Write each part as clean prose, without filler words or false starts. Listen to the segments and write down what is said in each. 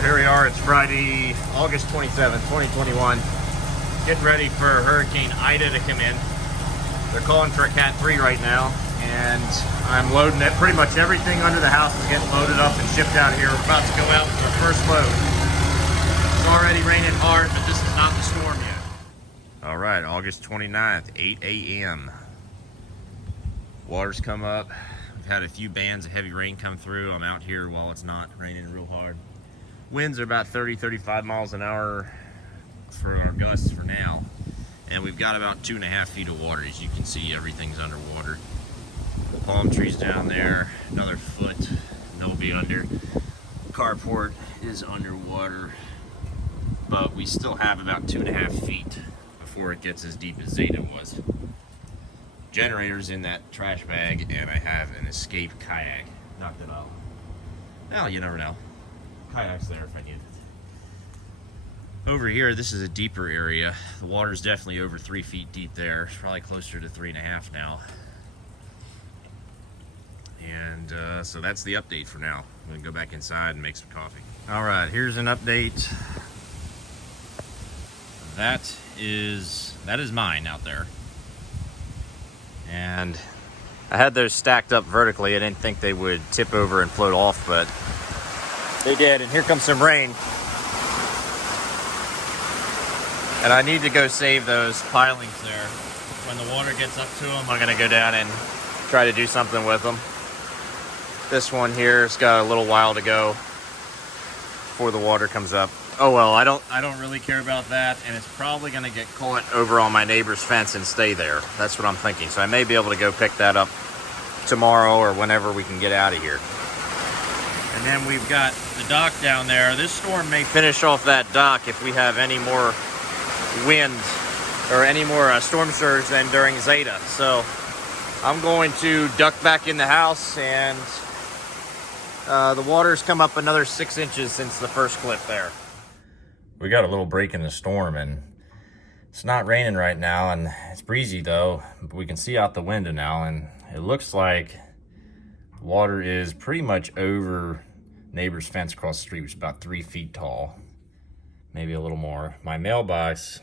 Here we are, it's Friday, August 27th, 2021. Getting ready for Hurricane Ida to come in. They're calling for a Cat 3 right now, and I'm loading it. Pretty much everything under the house is getting loaded up and shipped out of here. We're about to go out with the first load. It's already raining hard, but this is not the storm yet. All right, August 29th, 8 a.m. Water's come up. We've had a few bands of heavy rain come through. I'm out here while it's not raining real hard. Winds are about 30-35 miles an hour for our gusts for now. And we've got about 2.5 feet of water. As you can see, everything's underwater. The palm trees down there, another foot, and they'll be under. Carport is underwater, but we still have about 2.5 feet before it gets as deep as Zeta was. Generator's in that trash bag, and I have an escape kayak. Knocked it out. Well, you never know. Kayak's there if I need it. Over here, this is a deeper area. The water's definitely over 3 feet deep there. It's probably closer to 3.5 now. And so that's the update for now. I'm gonna go back inside and make some coffee. All right, here's an update. That is mine out there. And I had those stacked up vertically. I didn't think they would tip over and float off, but they did. And here comes some rain. And I need to go save those pilings there. When the water gets up to them, I'm gonna go down and try to do something with them. This one here's got a little while to go before the water comes up. Oh well, I don't really care about that, and it's probably gonna get caught over on my neighbor's fence and stay there. That's what I'm thinking. So I may be able to go pick that up tomorrow or whenever we can get out of here. And then we've got the dock down there. This storm may finish off that dock if we have any more wind or any more storm surge than during Zeta. So I'm going to duck back in the house, and the water's come up another 6 inches since the first clip there. We got a little break in the storm, and it's not raining right now, and it's breezy though. We can see out the window now, and it looks like water is pretty much over neighbor's fence across the street, which is about 3 feet tall, maybe a little more. My mailbox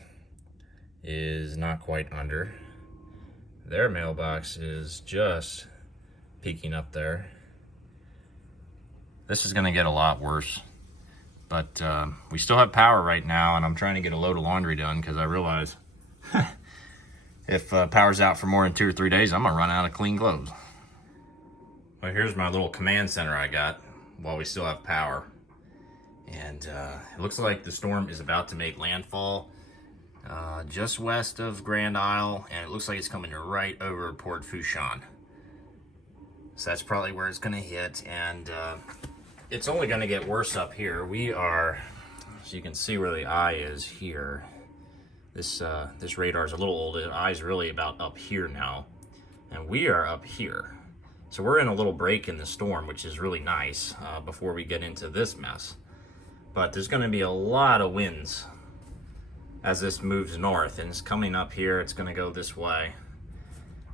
is not quite under. Their mailbox is just peeking up there. This is gonna get a lot worse. But we still have power right now, and I'm trying to get a load of laundry done because I realize if power's out for more than 2 or 3 days, I'm gonna run out of clean clothes. Well, here's my little command center I got while we still have power. And it looks like the storm is about to make landfall just west of Grand Isle, and it looks like it's coming right over Port Fourchon. So that's probably where it's gonna hit, and it's only going to get worse up here. We are, so you can see where the eye is here. This radar is a little old. The eye's really about up here now, and we are up here. So we're in a little break in the storm, which is really nice before we get into this mess. But there's going to be a lot of winds as this moves north, and it's coming up here. It's going to go this way.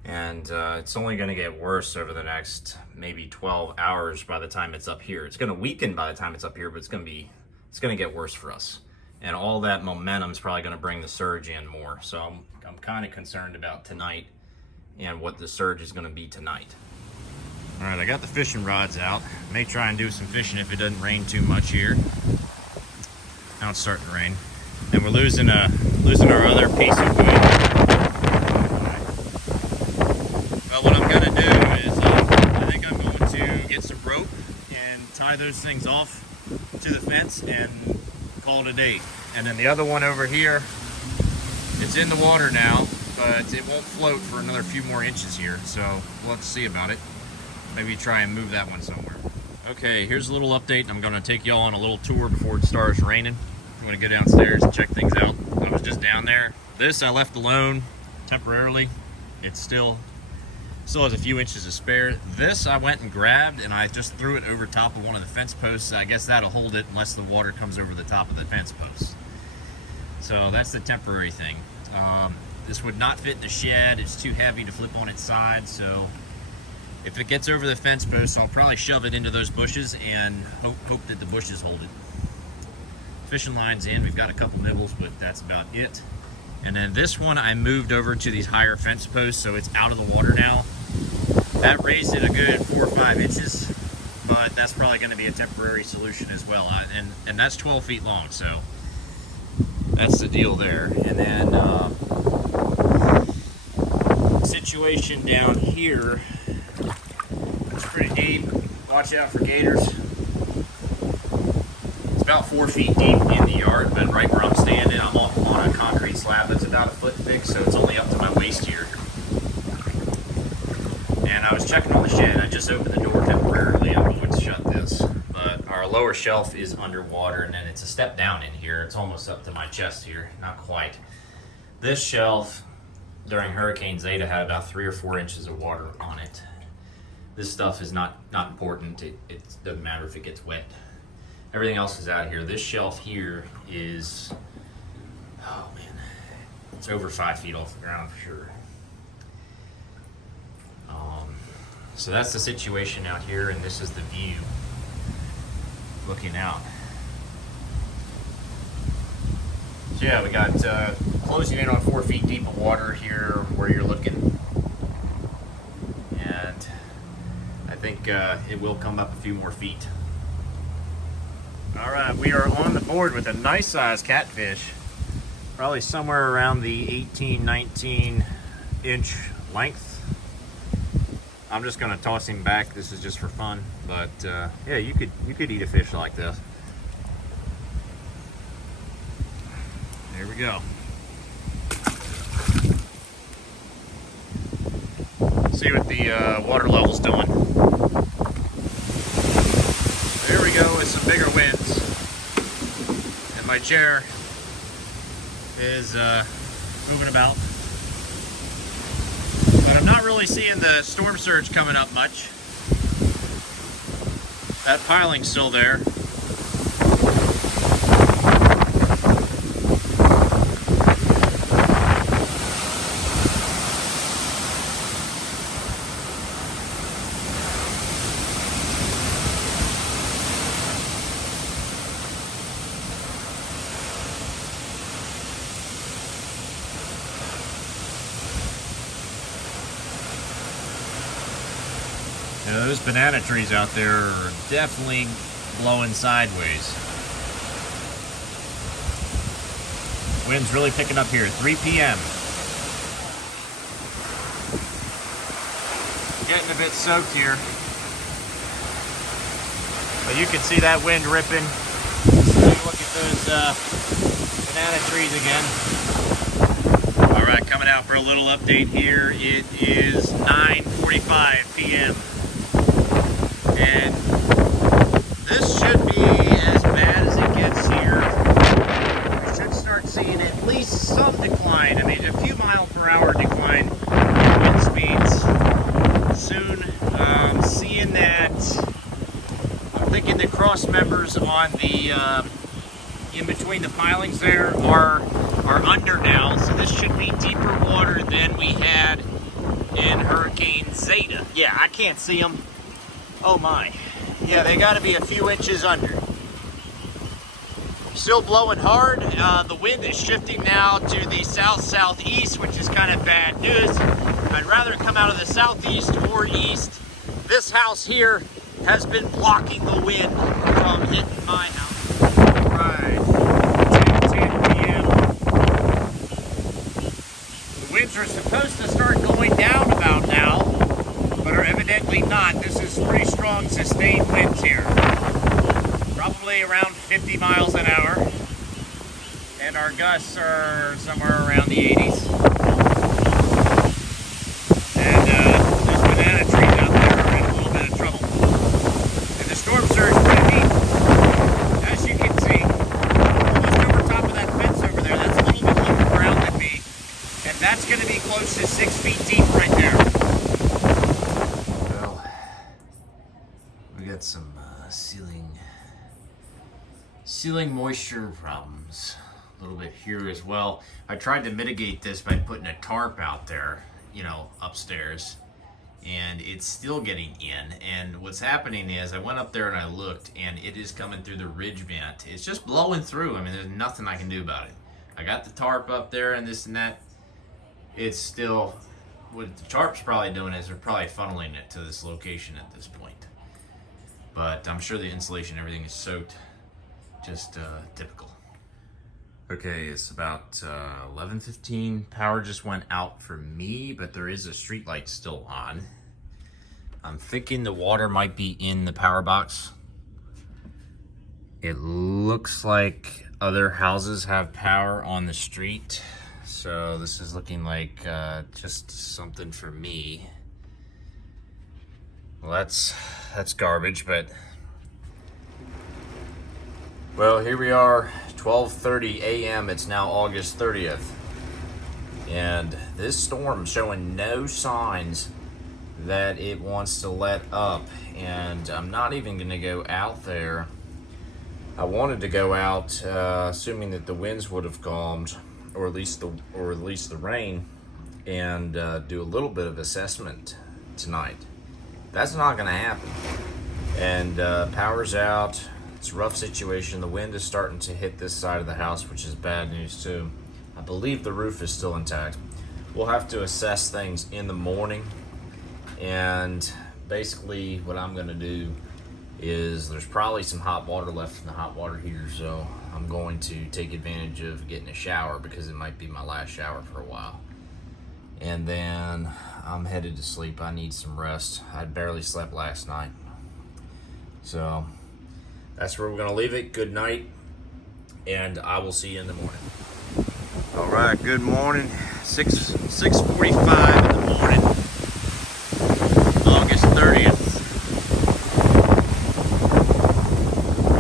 And it's only going to get worse over the next maybe 12 hours by the time it's up here. It's going to weaken by the time it's up here, but it's going to get worse for us. And all that momentum is probably going to bring the surge in more. So I'm kind of concerned about tonight and what the surge is going to be tonight. All right, I got the fishing rods out. May try and do some fishing if it doesn't rain too much here. Now it's starting to rain, and we're losing our other piece of wood. What I'm gonna do is I think I'm going to get some rope and tie those things off to the fence and call it a day. And then the other one over here, it's in the water now, but it won't float for another few more inches here, so we'll have to see about it. Maybe try and move that one somewhere. Okay, here's a little update. I'm gonna take y'all on a little tour before it starts raining. I'm gonna go downstairs and check things out. I was just down there. This I left alone temporarily. It's still has a few inches to spare. This I went and grabbed, and I just threw it over top of one of the fence posts. I guess that'll hold it unless the water comes over the top of the fence posts. So that's the temporary thing. This would not fit in the shed. It's too heavy to flip on its side, so if it gets over the fence post, I'll probably shove it into those bushes and hope that the bushes hold it. fishing lines in. We've got a couple nibbles, but that's about it. And then this one I moved over to these higher fence posts, so it's out of the water now. That raised it a good 4 or 5 inches, but that's probably going to be a temporary solution as well. And that's 12 feet long, so that's the deal there. And then situation down here, it's pretty deep. Watch out for gators. It's about 4 feet deep in the yard, but right where I'm standing, I'm on a concrete slab that's about a foot thick, so it's only up to my waist here. And I was checking on the shed. I just opened the door temporarily. I would shut this, but our lower shelf is underwater, and then it's a step down in here. It's almost up to my chest here, not quite. This shelf during Hurricane Zeta had about 3 or 4 inches of water on it. This stuff is not important. It doesn't matter if it gets wet. Everything else is out of here. This shelf here is, oh man, it's over 5 feet off the ground for sure. So that's the situation out here, and this is the view looking out. So yeah, we got closing in on 4 feet deep of water here where you're looking. And I think it will come up a few more feet. All right, we are on the board with a nice sized catfish. Probably somewhere around the 18, 19 inch length. I'm just gonna toss him back. This is just for fun, but yeah, you could eat a fish like this. There we go. See what the water level's doing. There we go with some bigger winds, and my chair is moving about. But I'm not really seeing the storm surge coming up much. That piling's still there. Now, those banana trees out there are definitely blowing sideways. Wind's really picking up here, 3 p.m. Getting a bit soaked here. But you can see that wind ripping. Take a look at those banana trees again. All right, coming out for a little update here. It is 9:45 p.m. And this should be as bad as it gets here. We should start seeing at least some decline. I mean, a few mile-per-hour decline in wind speeds soon. Seeing that, I'm thinking the cross members on the in between the pilings there are under now, so this should be deeper water than we had in Hurricane Zeta. Yeah, I can't see them. Oh my. Yeah, they got to be a few inches under. Still blowing hard. The wind is shifting now to the south-southeast, which is kind of bad news. I'd rather it come out of the southeast or east. This house here has been blocking the wind from hitting my house. All right, 10 p.m. The winds are supposed to start going down about now, but are evidently not. This is pretty strong sustained winds here. Probably around 50 miles an hour. And our gusts are somewhere around the 80s. And those banana trees out there are in a little bit of trouble. And the storm surge pretty deep. As you can see, almost over top of that fence over there, that's a little bit lower ground than me. And that's going to be close to 6 feet deep right there. Well, we got some ceiling moisture problems a little bit here as well. I tried to mitigate this by putting a tarp out there, you know, upstairs, and it's still getting in. And what's happening is I went up there and I looked, and it is coming through the ridge vent. It's just blowing through. I mean, there's nothing I can do about it. I got the tarp up there and this and that. It's still, what the tarp's probably doing is they're probably funneling it to this location at this point. But I'm sure the insulation, everything is soaked. Just typical. Okay, it's about 11:15. Power just went out for me, but there is a street light still on. I'm thinking the water might be in the power box. It looks like other houses have power on the street, so this is looking like just something for me. Well, that's garbage, but well, here we are, 12:30 a.m. It's now August 30th, and this storm's showing no signs that it wants to let up. And I'm not even going to go out there. I wanted to go out, assuming that the winds would have calmed, or at least the rain, and do a little bit of assessment tonight. That's not going to happen. And power's out. It's a rough situation. The wind is starting to hit this side of the house, which is bad news too. I believe the roof is still intact. We'll have to assess things in the morning. And basically what I'm going to do is, there's probably some hot water left in the hot water heater, so I'm going to take advantage of getting a shower, because it might be my last shower for a while. And then I'm headed to sleep. I need some rest. I barely slept last night. So that's where we're going to leave it. Good night, and I will see you in the morning. All right, good morning. 6:45 in the morning, August 30th.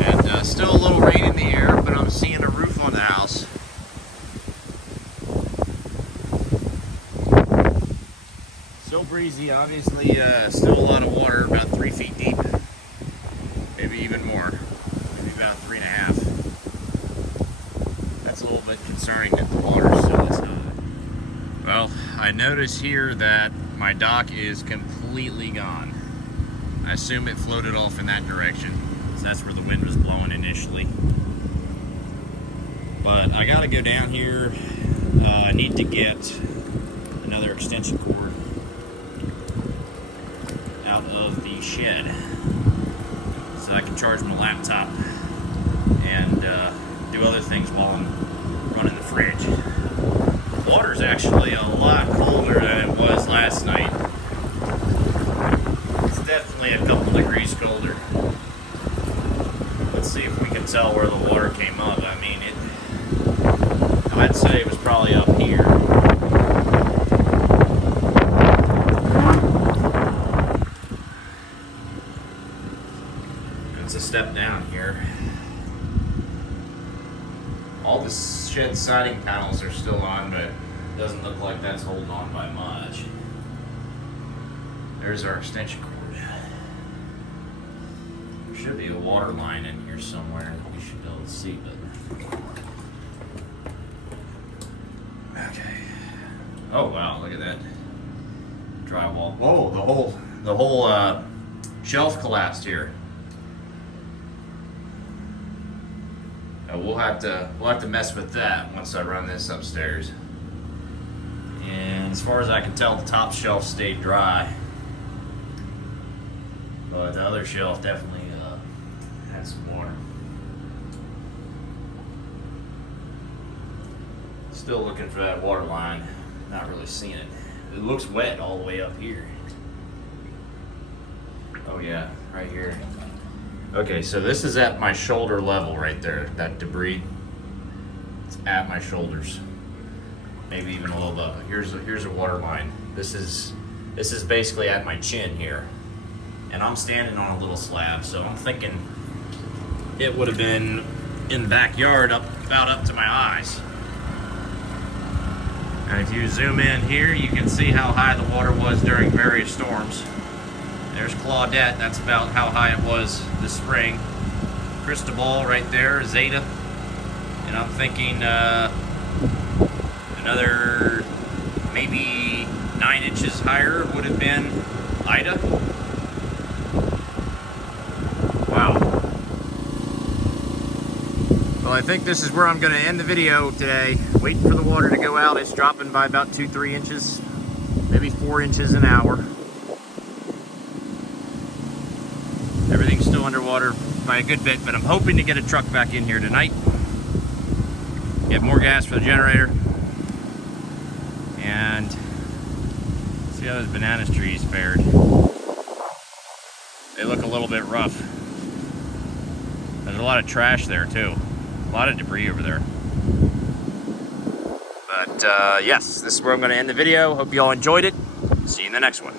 And still a little rain in the air, but I'm seeing a roof on the house. Still breezy, obviously. Still a lot of water, about 3 feet deep. Maybe even more. Maybe about 3.5. That's a little bit concerning that the water still is high. Well, I notice here that my dock is completely gone. I assume it floated off in that direction, because that's where the wind was blowing initially. But I gotta go down here. I need to get another extension cord out of the shed, so I can charge my laptop and do other things while I'm running the fridge. The water's actually a lot colder than it was last night. It's definitely a couple degrees colder. Let's see if we can tell where the water came up. I mean, I'd say it was probably up here. It's a step down here. All the shed siding panels are still on, but it doesn't look like that's holding on by much. There's our extension cord. There should be a water line in here somewhere that we should be able to see, but okay. Oh wow, look at that drywall. Whoa, the whole shelf collapsed here. We'll have to mess with that once I run this upstairs. And as far as I can tell, the top shelf stayed dry, but the other shelf definitely had some water. Still looking for that water line. Not really seeing it. It looks wet all the way up here. Oh yeah, right here. Okay, so this is at my shoulder level right there. That debris, it's at my shoulders. Maybe even a little above. Here's a water line. This is basically at my chin here. And I'm standing on a little slab, so I'm thinking it would have been in the backyard about up to my eyes. And if you zoom in here, you can see how high the water was during various storms. There's Claudette, that's about how high it was this spring. Cristobal right there, Zeta. And I'm thinking another maybe 9 inches higher would have been Ida? Wow. Well, I think this is where I'm going to end the video today. Waiting for the water to go out. It's dropping by about 2-3 inches, maybe 4 inches an hour. Everything's still underwater by a good bit, but I'm hoping to get a truck back in here tonight. Get more gas for the generator. And see how those banana trees fared. They look a little bit rough. There's a lot of trash there too. A lot of debris over there. But yes, this is where I'm going to end the video. Hope you all enjoyed it. See you in the next one.